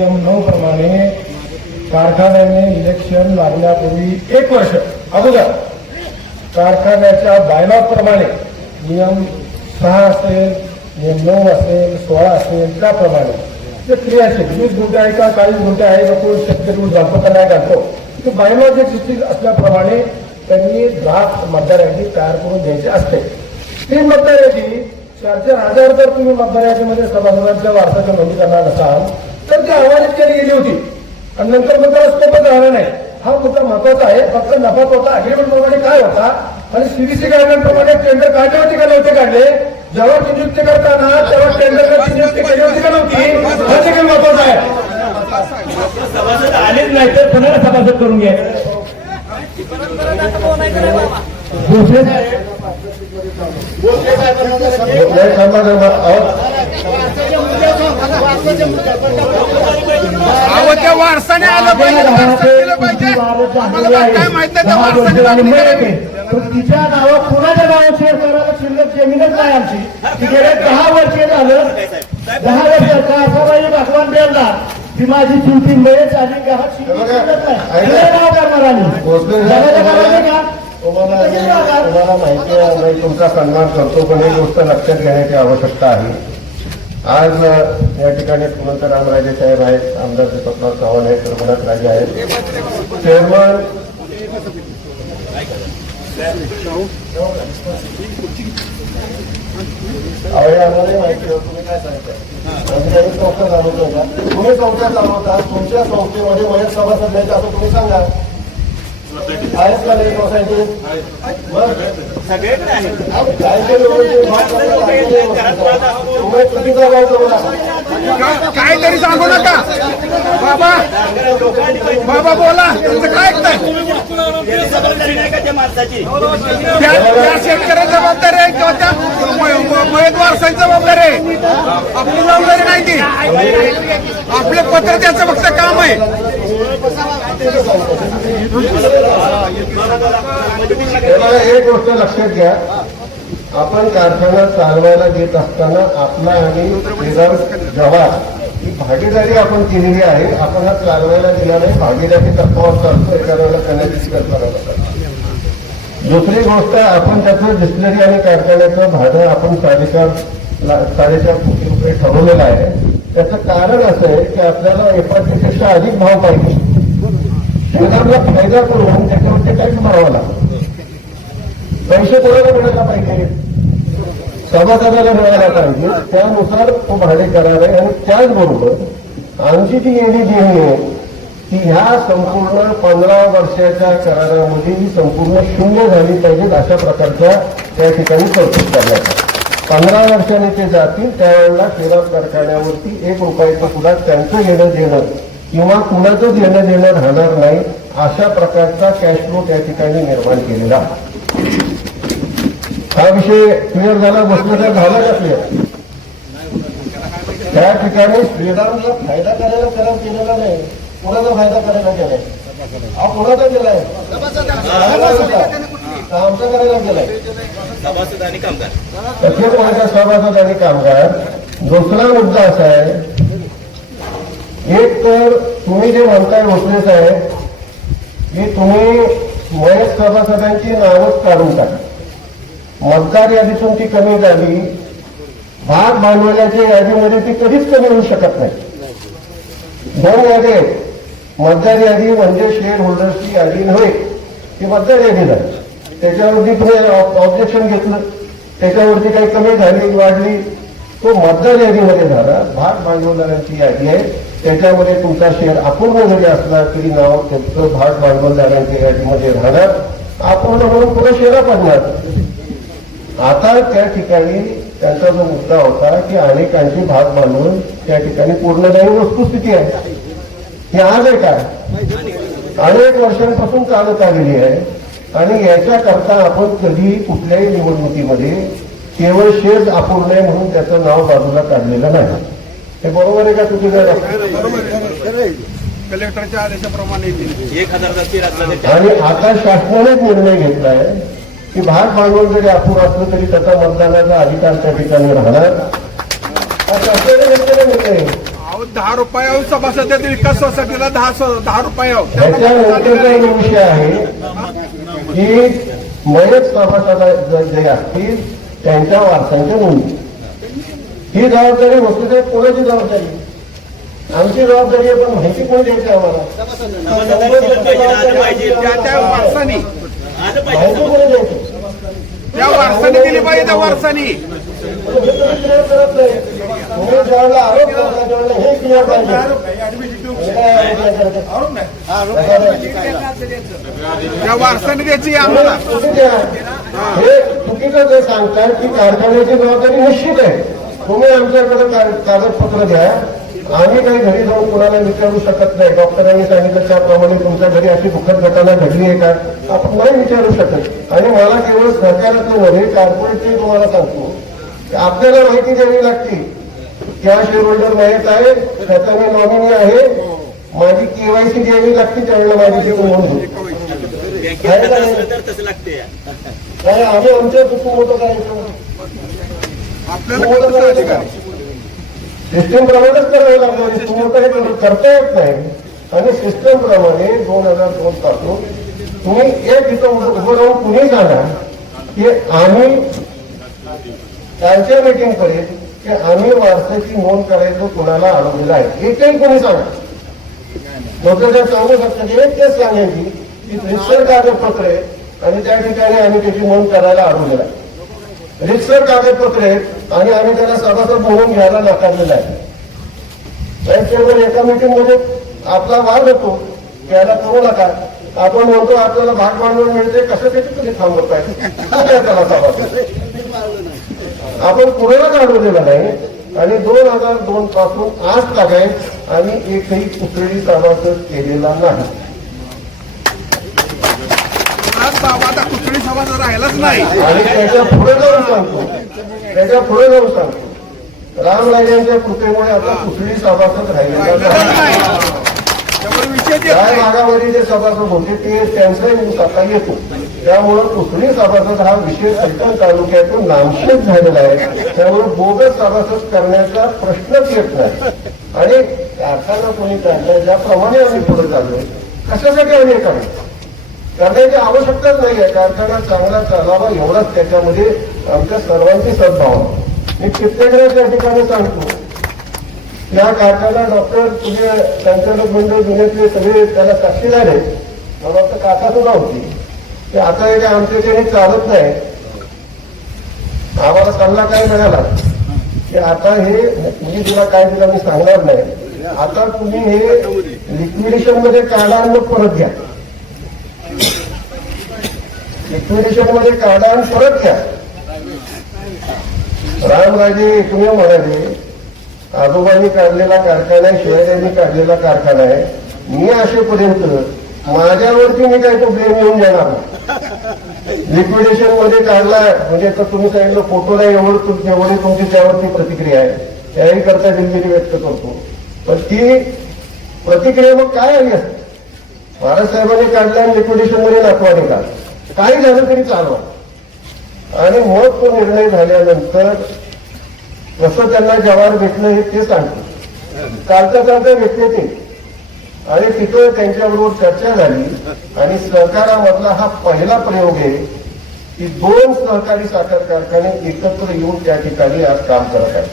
नियम नऊ प्रमाणे कारखान्याने इलेक्शन लागण्यापूर्वी एक वर्ष अगोदर कारखान्याच्या बायलॉग प्रमाणे नियम सहा असेल नियम नऊ असेल सोळा असेल त्याप्रमाणे. ते क्रियाशील वीस गुंठे आहे का चाळीस गुंठे आहे का कोण शेतकरी ऊस घालतो का नाही घालतो. ते बायलॉग जे शिथिल असल्याप्रमाणे त्यांनी ड्राफ्ट मतदार यादी तयार करून घ्यायची असते. ती मतदार यादी चार चार हजार जर तुम्ही मतदार यादीमध्ये सभासदांच्या वारसाच्या नोंदी करणार असाल तर ती अवाजित केली गेली होती. आणि नंतर मुद्दा स्कोपच राहिला नाही. हा मुद्दा महत्त्वाचा आहे. फक्त नफा तोटा अग्रीमेंट प्रमाणे काय होता? आणि सीबीसी गाईडलाईन प्रमाणे टेंडर काढले होते का नव्हते काढले? जेव्हा नियुक्ती करताना तेव्हा टेंडर नियुक्ती केली होती का नव्हती? हा देखील महत्वाचं आहे. सभासद आलेच नाही तर पुन्हा सभासद करून घ्या दुसरे थांबा. अहो, अहो त्या वारसाने आलं पाहिजे वारसा केलं पाहिजे. आम्हाला बा- काय माहीत नाही त्या वारसाने बाकी करावी. पण तिच्या नावावर कुणाच्या नावावर शेअर करायला शिल्लक जमीनच नाही आमची? ती गेले दहा वर्ष झालं. दहा वर्ष कासाबाई भगवान देवला ती माझी चुलती मेच आणि घरात शिल्लक नाही. नाव करणार आम्ही. का? तुम्हाला माहिती आहे तुमचा सन्मान करतो पण एक गोष्ट लक्षात घेण्याची आवश्यकता आहे. आज या ठिकाणी श्रीमंत रामराजे साहेब आहेत आमदार दीपकराव चव्हाण आहेत रघुनाथ राजे आहेत. चेअरमन अहो माहिती तुम्ही काय सांगताय? संस्था चालवतो का तुम्ही संस्था चालवता तुमच्या संस्थेमध्ये वयस सभासद द्यायचे असं तुम्ही सांगा आहेत का नाही सोसायटी मग आहे काय तरी नका. सांगू नका. बाबा बाबा बोला त्यांचं काय ऐकताय? त्या माणसाची त्या शेतकऱ्या जबाबदारी आहे किंवा त्या उमेदवार म- मयत जबाबदारी आहे? आपली जबाबदारी नाही ती. आपले पत्र त्याचं फक्त काम आहे. एक गोष्ट लक्षात घ्या. आपण कारखाना चालवायला घेत असताना आपला आणि जवाब ही भागीदारी आपण केलेली आहे. आपण हा चालवायला दिला नाही भागीदारी तत्वावर चालतो एका वेळेला कन्याची करावं दुसरी गोष्ट आपण त्याचं डिस्टिलरी आणि कारखान्याचं भाडं आपण साडेचार साडेचार कोटी रुपये ठरवलेलं आहे. त्याचं कारण असं आहे की आपल्याला एफआरपीपेक्षा अधिक भाव पाहिजे. शेजारला फायदा करून त्याच्यावरती टॅक्स भरावा लागतो. पैसे कोणाला मिळायला पाहिजे? सभासदाला मिळायला पाहिजे. त्यानुसार तो भाडे करावे आणि त्याचबरोबर आमची जी येणी जी आहे ती ह्या संपूर्ण पंधरा वर्षाच्या करारामध्ये ही संपूर्ण शून्य झाली पाहिजे अशा प्रकारच्या त्या ठिकाणी तरतूद करण्यात पंधरा वर्षाने ते जातील त्यावेळेला शेराब कारखान्यावरती एक रुपयाचं सुद्धा त्यांचं येणं देणं किंवा कुणाचंच येणं देणं राहणार नाही अशा प्रकारचा कॅश फ्लो त्या ठिकाणी निर्माण केलेला. हा विषय क्लिअर झाला बसण्याचा झाला का क्लिअर त्या ठिकाणी श्रीरामला फायदा करायला करार केलेला नाही. कोणाचा फायदा करायला केलाय? हा कोणाचा केलाय? आमचा करायला केलाय. सभासद आणि कामगार. सभासद आणि कामगार दुसरा मुद्दा असा आहे एक तर तुम्ही जे म्हणताय भोसले साहेब की तुम्ही वयस सभासदांची नावच काढून टाका. मतदार यादीतून ती कमी झाली भाग भांडवलाच्या यादीमध्ये ती कधीच कमी होऊ शकत नाही. दोन यादी आहेत मतदार यादी म्हणजे शेअर होल्डर्सची यादी नव्हे ती मतदार यादी झाली. त्याच्यावरती तुम्ही ऑब्जेक्शन घेतलं. त्याच्यावरती काही कमी झाली वाढली. तो मतदार यादीमध्ये झाला भाग भांडवलदारांची यादी आहे. त्याच्यामध्ये तुमचा शेअर आपण जरी असला तरी नाव त्याचं भाग भांडवलदारांच्या यादीमध्ये राहणार अपूर्ण म्हणून पुन्हा शेअर पडणार. आता त्या ठिकाणी त्यांचा जो मुद्दा होता की अनेकांची भाग भांडवल त्या ठिकाणी पूर्णदायी वस्तुस्थिती आहे. हे आज आहे. काय अनेक वर्षांपासून चालत आलेली आहे. आणि याच्याकरता आपण कधी कुठल्याही निवडणुकीमध्ये केवळ शेअर्स अपूर्ण आहे म्हणून त्याचं नाव बाजूला काढलेलं नाही. हे बरोबर आहे का तुझे कलेक्टरच्या आदेशाप्रमाणे एक आणि आता शासनानेच निर्णय घेतलाय की भाग भांडवल जरी अपुरं असलं तरी त्याचा मतदानाचा अधिकार त्या ठिकाणी राहणार. हा शासनाने दहा रुपये सभासद विकास सोसायटीला दहा दहा रुपये ह्याच्यानंतरचा जो विषय आहे की मयत सभासद जे असतील त्यांच्या वारसांच्या नोंदी. ही जबाबदारी वस्तुतः कोणाची जबाबदारी. आमची जबाबदारी आहे पण माहिती कोण द्यायची आम्हाला? माहिती कोण द्यायची? त्या वारसानी दिली पाहिजे त्या वारसानी. करत नाही. आरोप करता हे क्लिअर पाहिजे. हे? त्या वारसानी द्यायची आम्हाला. हे चुकीचं जे सांगतात की कारखान्याची जबाबदारी निश्चित आहे. तुम्ही आमच्याकडे कागदपत्र द्या. आम्ही काही घरी जाऊन कुणाला विचारू शकत नाही. डॉक्टरांनी सांगितलं त्याप्रमाणे तुमच्या घरी अशी दुःखद घटना घडली आहे का? आपण नाही विचारू शकत. आणि मला केवळ सरकारमध्ये कॉर्पोरेटची तुम्हाला सांगतो. की आपल्याला माहिती द्यावी लागते. त्या शेअर होल्डर माहीत आहे त्याचा मी नॉमिनी आहे. माझी केवायसी द्यावी लागते त्यावेळेला माझी लागते. कारण आम्ही आमच्या कुटुंब मोठं करायचं? सिस्टीम प्रमाणेच करावे लागणार तुम्ही काही करू- करता येत नाही. आणि सिस्टम प्रमाणे दोन हजार दोन पासून तुम्ही एक इथं उभं राहून कुणी सांगा की आम्ही कालच्या मीटिंग पर्यंत की आम्ही वारसाची नोंद करायचं कुणाला अडवलेलं आहे? एकही कोणी सांगा? लोक जर सांगू शकतात एक तेच सांगायची की रिक्सर कागदपत्र आहे आणि त्या ठिकाणी आम्ही त्याची नोंद करायला अडवलेलं आहे. रिक्सर कागदपत्र आहेत आणि आम्ही त्याला सभासद म्हणून घ्यायला नाकारलेलं आहे. त्याचबरोबर एका मीटिंगमध्ये आपला वाद होतो त्याला करू नका. आपण म्हणतो आपल्याला भाग भांडवल मिळते कसं त्याची तुम्ही थांबवत आहे त्याला सभासद. आपण कुणालाच अडवलेलं नाही? आणि दोन हजार दोन पासून आज तागायत आम्ही एकही कुठेही सभासद केलेला नाही. आणि त्याच्या पुढे जाऊन सांगतो. त्याच्या पुढे जाऊन सांगतो. रामराजांच्या कृपेमुळे आता कुठली सभासद राहिलेला नाही. भागामध्ये जे सभासद होते ते त्यांचाही आता येतो. त्यामुळं कुठली सभासद हा विषय फलटण तालुक्यातून नामशेष झालेला आहे. त्यामुळे बोगस सभासद करण्याचा प्रश्नच येत नाही. आणि कारखाना कोणी काढलाय ज्याप्रमाणे आम्ही पुढे चाललोय कशासाठी आम्ही हे करण्याची आवश्यकताच नाही आहे कारखाना चांगला चालावा एवढाच त्याच्यामध्ये आमच्या सर्वांची सद्भावना. मी कित्येकदा त्या ठिकाणी सांगतो या कारखाना डॉक्टर तुझे संचालक मंडळ जुन्यातले सगळे त्याला साक्षीदार आहेत. मला वाटतं काका सुद्धा होती ते आता हे काय आमच्याकडे चालत नाही आम्हाला सल्ला काय मिळाला की आता हे मी तुला काय दिलं मी सांगणार नाही. आता तुम्ही हे लिक्विडेशनमध्ये काढा आणि मग परत घ्या. लिक्विडेशनमध्ये काढा आणि परत घ्या. रामराजे तुम्ही म्हणाले आजोबांनी काढलेला कारखाना आहे शेजाऱ्यांनी काढलेला कारखाना आहे. मी असेपर्यंत माझ्यावरती मी काही तो ब्लेम येऊन देणार नाही. लिक्विडेशनमध्ये काढला म्हणजे तर तुम्ही सांगितलं फोटो नाही एवढं तुम- एवढी तुमची त्यावरती प्रतिक्रिया आहे. त्याही करता दिलगिरी व्यक्त करतो. पण ती प्रतिक्रिया मग काय आली असते महाराज साहेबांनी काढल्या लिक्विडेशनमध्ये दाखवा का काही झालं तरी चालवा. आणि मग तो निर्णय झाल्यानंतर कसं त्यांना जवाब भेटलं हे ते सांगतो चालता चालता भेटले ते. आणि तिथं त्यांच्याबरोबर चर्चा झाली आणि सहकारामधला हा पहिला प्रयोग आहे की दोन सहकारी साखर कारखाने एकत्र येऊन त्या ठिकाणी आज काम करत आहेत.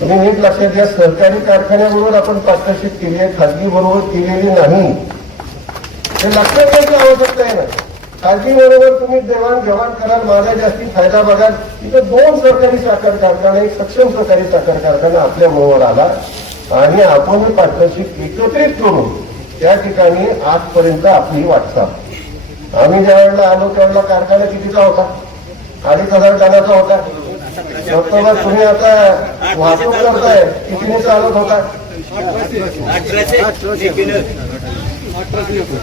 तुम्ही नीट लक्षात घ्या सहकारी कारखान्याबरोबर आपण पार्टनरशिप केली आहे खाजगी बरोबर केलेली नाही. हे लक्षात घ्यायची आवश्यकता आहे ना. खाजगी बरोबर तुम्ही देवाणघेवाण कराल माझा जास्ती फायदा बघाल. तिथं दोन सरकारी साखर कारखाना एक सक्षम सरकारी साखर कारखाना आपल्या बरोबर आला आणि आपण पार्टनरशिप एकत्रित करून त्या ठिकाणी आजपर्यंत आपली वाटचाल. आम्ही ज्या वेळेला आलो त्यावेळेला कारखाना कितीचा होता? अडीच हजार टनाचा होता. स्वतःला तुम्ही आता वाहतूक करताय कितीने चालत होता?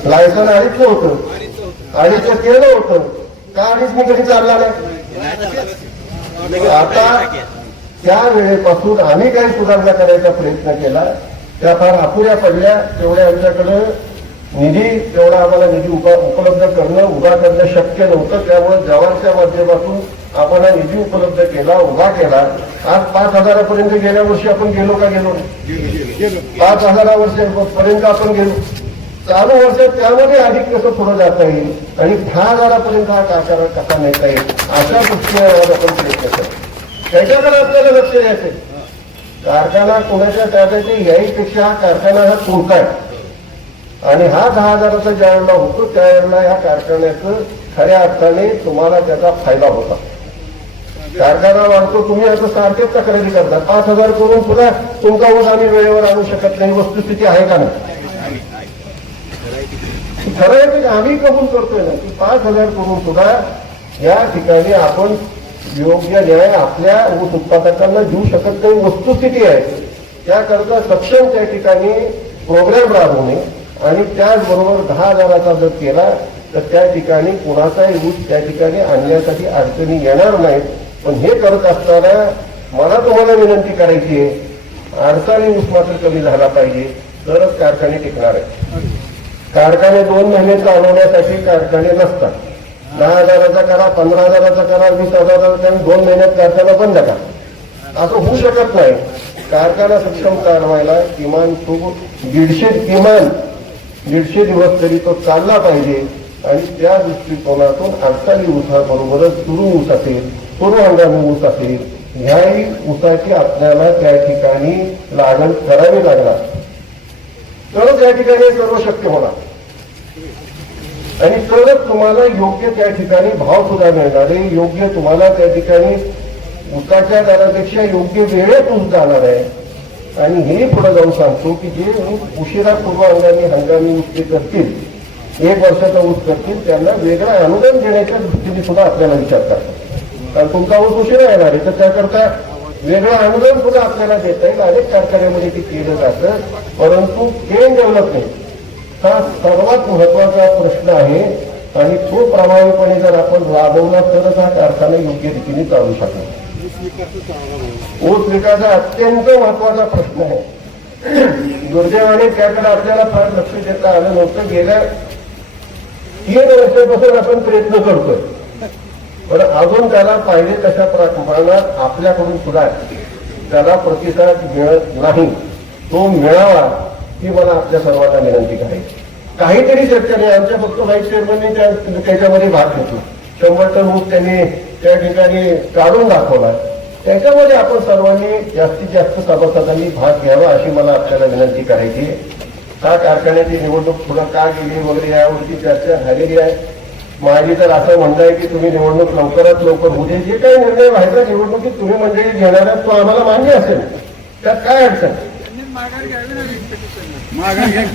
लायसन अडीचचं होतं. अडीचचं केलं होतं. का अडीच मी कधी चालला नाही? आता त्या वेळेपासून आम्ही काही सुधारणा करायचा प्रयत्न केला. त्या फार अपुऱ्या पडल्या. तेवढ्या आमच्याकडं निधी तेवढा आम्हाला निधी उपलब्ध करणं उभा करणं शक्य नव्हतं. त्यामुळे जवानच्या माध्यमातून आपण हा निधी उपलब्ध केला उभा केला. आज पाच हजारापर्यंत गेल्या वर्षी आपण गेलो का गेलो पाच हजारा आपण गेलो. चालू वर्षात त्यामध्ये अधिक कसं पुढे जाता येईल? आणि दहा हजारापर्यंत हा कारखाना कसा नेता येईल? अशा दृष्टीने आपण प्रयत्न करतो. त्याच्याकडे आपल्याला लक्ष द्यायचं आहे. कारखाना कोणाच्या ताब्यात याहीपेक्षा हा कारखाना हा तुमचा आहे. आणि हा दहा हजाराचा ज्या वेळेला होतो त्यावेळेला या कारखान्याचं खऱ्या अर्थाने तुम्हाला त्याचा फायदा होता. कारखाना वाढतो तुम्ही आता सारखेच तक्रारी करता. पाच हजार करून सुद्धा तुमचा ऊस आम्ही वेळेवर आणू शकत नाही वस्तुस्थिती आहे का नाही? खरं आहे आम्ही कबूल करतोय ना की पाच हजार करून सुद्धा या ठिकाणी आपण योग्य न्याय आपल्या ऊस उत्पादकांना देऊ शकत नाही वस्तुस्थिती आहे. त्याकरता सक्षम त्या ठिकाणी प्रोग्राम राबवणे आणि त्याचबरोबर दहा हजाराचा जर केला तर त्या ठिकाणी कुणाचाही ऊस त्या ठिकाणी आणण्यासाठी अडचणी येणार नाहीत. पण हे करत असताना मला तुम्हाला विनंती करायची आहे अडचणी ऊस मात्र कमी झाला पाहिजे तरच कारखाने टिकणार आहे कारखाने दोन महिने चालवण्यासाठी कारखाने नसतात. दहा हजाराचा करा पंधरा हजाराचा करा वीस हजाराचा दोन महिन्यात कारखाना बंद करा. असं होऊ शकत नाही. कारखाना सक्षम कारवायला किमान तो दीडशे किमान दीडशे दिवस तरी तो चालला पाहिजे आणि त्या दृष्टिकोनातून अडचाली ऊसाबरोबरच सुरू ऊस असेल पूर्व हंगामी ऊस असेल ह्याही ऊसाची आपल्याला त्या ठिकाणी लागण करावी लागणार. तरच या ठिकाणी सर्व शक्य होणार. आणि तरच तुम्हाला योग्य त्या ठिकाणी भाव सुद्धा मिळणार आहे. योग्य तुम्हाला त्या ठिकाणी ऊसाच्या दरापेक्षा योग्य वेळेत ऊस जाणार आहे. आणि हे पुढे जाऊन सांगतो की जे उशिरा पूर्व अंगाने हंगामी ऊस ते करतील एक वर्षाचा ऊस करतील त्यांना वेगळं अनुदान देण्याच्या दृष्टीने सुद्धा आपल्याला विचार करतात कारण तुमचा ऊस उशिरा येणार आहे तर त्याकरता वेगळं अनुदान सुद्धा आपल्याला देता येईल. अनेक कारखान्यामध्ये ते केलं जातं परंतु चेन डेव्हलपमेंट हा सर्वात महत्त्वाचा प्रश्न आहे आणि तो प्रभावीपणे जर आपण राबवला तरच हा कारखाना योग्य रीतीने चालू शकेल ऊस विकास हा अत्यंत महत्त्वाचा प्रश्न आहे. दुर्दैवाने त्याकडे आपल्याला फार लक्ष देता आलं नव्हतं. गेल्या तीन वर्षापासून आपण प्रयत्न करतोय. पण अजून त्याला पाहिजे तशा प्रमाणात आपल्याकडून सुद्धा त्याला प्रतिसाद मिळत नाही. तो मिळावा ही मला आपल्या सर्वांना विनंती करायची काहीतरी शेतकरी आमच्या फक्त व्हाईस चेअरमनने त्या त्याच्यामध्ये भाग घेतला शंभर टन ऊस त्यांनी त्या ठिकाणी काढून दाखवला. त्याच्यामध्ये आपण सर्वांनी जास्तीत जास्त सभासदांनी भाग घ्यावा अशी मला आपल्याला विनंती करायची आहे. का कारखान्याची निवडणूक पुढं का गेली वगैरे यावरती चर्चा झालेली आहे. माझी तर असं म्हणणं आहे की तुम्ही निवडणूक लवकरात लवकर होऊ दे. जे काही निर्णय व्हायचा निवडणुकीत तुम्ही मंडळी घेणार आहात तो आम्हाला मान्य असेल. त्यात काय अडचण? माघारी.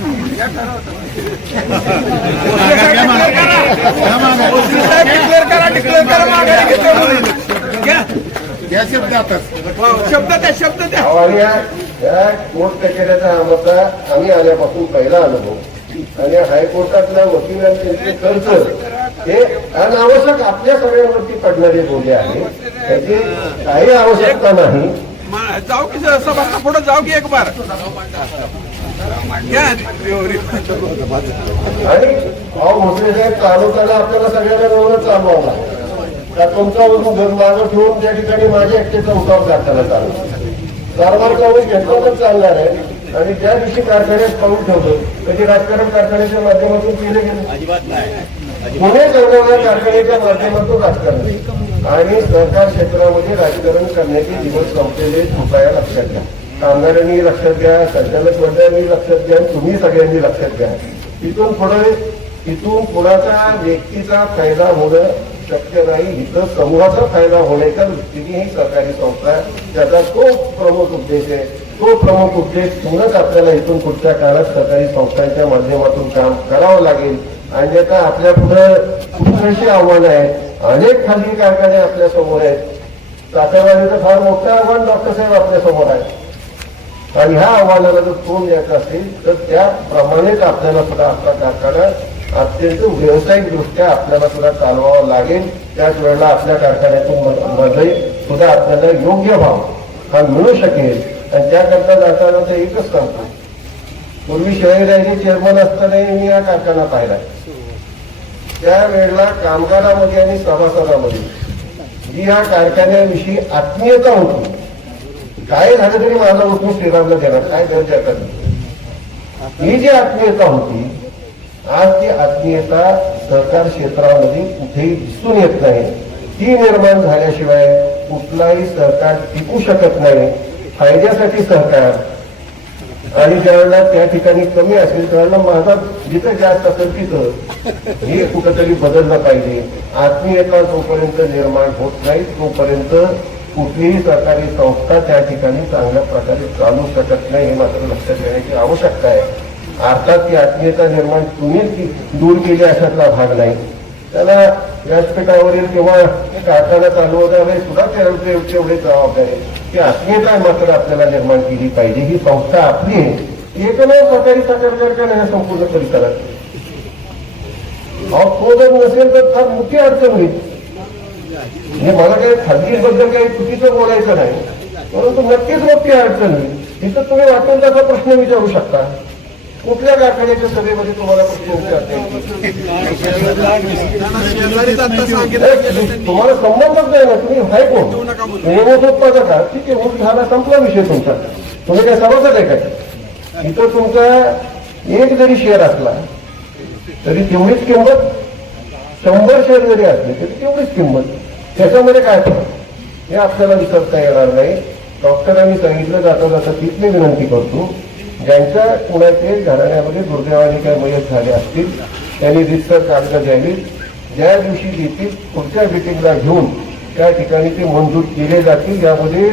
घ्या. शब्द शब्द कोर्ट कचेऱ्याचा हा मुद्दा आम्ही आल्यापासून पहिला अनुभव. आणि हायकोर्टातल्या वकिलांचे खर्च हे अनावश्यक आपल्या सगळ्यांवरती पडणारे बोलले आहे त्याची काही आवश्यकता नाही. जाऊ की सभा पुढे जाऊ की एक बार चालवताना आपल्याला सगळ्यांना मिळूनच चालवावं लागतं. का तुमचा घर मागं ठेवून त्या ठिकाणी माझ्या एकटेचा उठाव करताना चालू कारभारचा ऊस घेतला तर चालणार आहे आणि ज्या दिवशी कारखान्यात पाऊल ठेवतो कधी राजकारण कारखान्याच्या माध्यमातून केले गेले अजिबात. नाही पुणे करणाऱ्या कारखान्याच्या माध्यमातून राजकारण. आणि सहकार क्षेत्रामध्ये राजकारण करण्याचे दिवस संपलेले कृपया लक्षात घ्या. कामगारांनी लक्षात घ्या संचालक मंडळांनी लक्षात घ्या तुम्ही सगळ्यांनी लक्षात घ्या. इथून पुढे इथून कुणाचा व्यक्तीचा फायदा होणं शक्य नाही इथं समूहाचा फायदा होण्याच्या दृष्टीने ही सरकारी संस्था आहे. त्याचा तो प्रमुख उद्देश आहे. तो प्रमुख उद्देश पूर्णच आपल्याला इथून पुढच्या काळात सरकारी संस्थांच्या माध्यमातून काम करावं लागेल. आणि आता आपल्या पुढे खूप अशी आव्हानं आहेत? अनेक खाजगी कारखाने आपल्यासमोर आहेत. चाकरवाडीचं फार मोठं आव्हान डॉक्टर साहेब आपल्यासमोर आहे आणि ह्या आव्हानाला जर तोंड द्यायचं असेल तर त्याप्रमाणेच आपल्याला सुद्धा आपला कारखाना अत्यंत व्यावसायिक दृष्ट्या आपल्याला सुद्धा चालवावा लागेल. त्याच वेळेला आपल्या कारखान्यातून म- सुद्धा आपल्याला योग्य भाव हा मिळू शकेल. आणि त्याकरता जाताना ते एकच सांगतो पूर्वी शहराचे चेअरमन असतानाही मी हा कारखाना पाहिला. त्यावेळेला कामगारामध्ये आणि सभासदामध्ये ही या कारखान्याविषयी आत्मीयता होती. काय झालं तरी माझा उठून श्रीरामला देणार काय गरज करणार? ही जी आत्मीयता होती आज ती आत्मीयता सहकार क्षेत्रामध्ये कुठेही दिसून येत नाही. ती निर्माण झाल्याशिवाय कुठलाही सहकार टिकू शकत नाही. फायद्यासाठी सहकार आणि ज्यावेळेला त्या ठिकाणी कमी असेल त्यावेळेला माझा जिथं जास्त असेल तिथं. हे कुठंतरी बदललं पाहिजे. आत्मीयता जोपर्यंत निर्माण होत नाही तोपर्यंत कुठलीही सरकारी संस्था त्या ठिकाणी चांगल्या प्रकारे चालू शकत नाही हे मात्र लक्षात घेण्याची आवश्यकता आहे. अर्थात ती आत्मीयता निर्माण तुम्हीच दूर केली अशातला भाग नाही. त्याला व्यासपीठावरील किंवा कारखाना चालवणारे सुद्धा तेवढे तेवढे जबाबदारी आहे. की आत्मीयता मात्र आपल्याला निर्माण केली पाहिजे. ही संस्था आपली आहे. एकमेव सरकारी साखर कारखाना ह्या संपूर्ण परिसरात. अहो तो जर नसेल तर फार मोठी अडचण होईल. म्हणजे मला काही खाजगीबद्दल काही चुकीचं बोलायचं नाही परंतु नक्कीच मोठी अडचण होईल. तिथं तुम्ही वाटेल त्याचा प्रश्न विचारू शकता. कुठल्या कारखान्याच्या सभेमध्ये तुम्हाला प्रश्न तुम्हाला संबंधच नाही ना तुम्ही हाय कोण? तुम्ही ऊस उत्पादक आहात ठीक आहे ऊस झाला संपला विषय तुमचा. तुम्ही काय सभासद आहे काय? इथं तुमचा एक जरी शेअर असला तरी तेवढीच किंमत शंभर शेअर जरी असले तरी तेवढीच किंमत. त्याच्यामध्ये काय फरक? हे आपल्याला विसरता येणार नाही. डॉक्टरांनी सांगितलं जाता जाता तीच मी विनंती करतो. ज्यांच्या पुण्यातील घराण्यामध्ये दुर्दैवाने काही मयत झाले असतील त्यांनी रितसर कागद द्यावी. ज्या दिवशी देतील पुढच्या मिटिंगला घेऊन त्या ठिकाणी ते मंजूर केले जातील. यामध्ये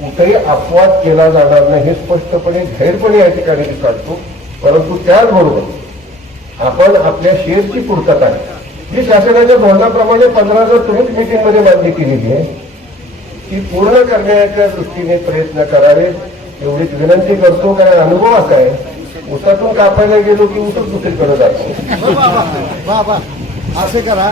कुठेही अपवाद केला जाणार नाही हे स्पष्टपणे जाहीरपणे या ठिकाणी मी काढतो परंतु त्याचबरोबर आपण आपल्या शेअरची पूर्तता जी शासनाच्या धोरणाप्रमाणे पंधरा हजार तुम्हीच मिटिंगमध्ये मागणी केलेली आहे ती पूर्ण करण्याच्या दृष्टीने प्रयत्न करावेत. एवढीच विनंती करतो काय अनुभव असा आहे उसातून कापायला गेलो की उसच दुसरीकडे जातो. असे असं करा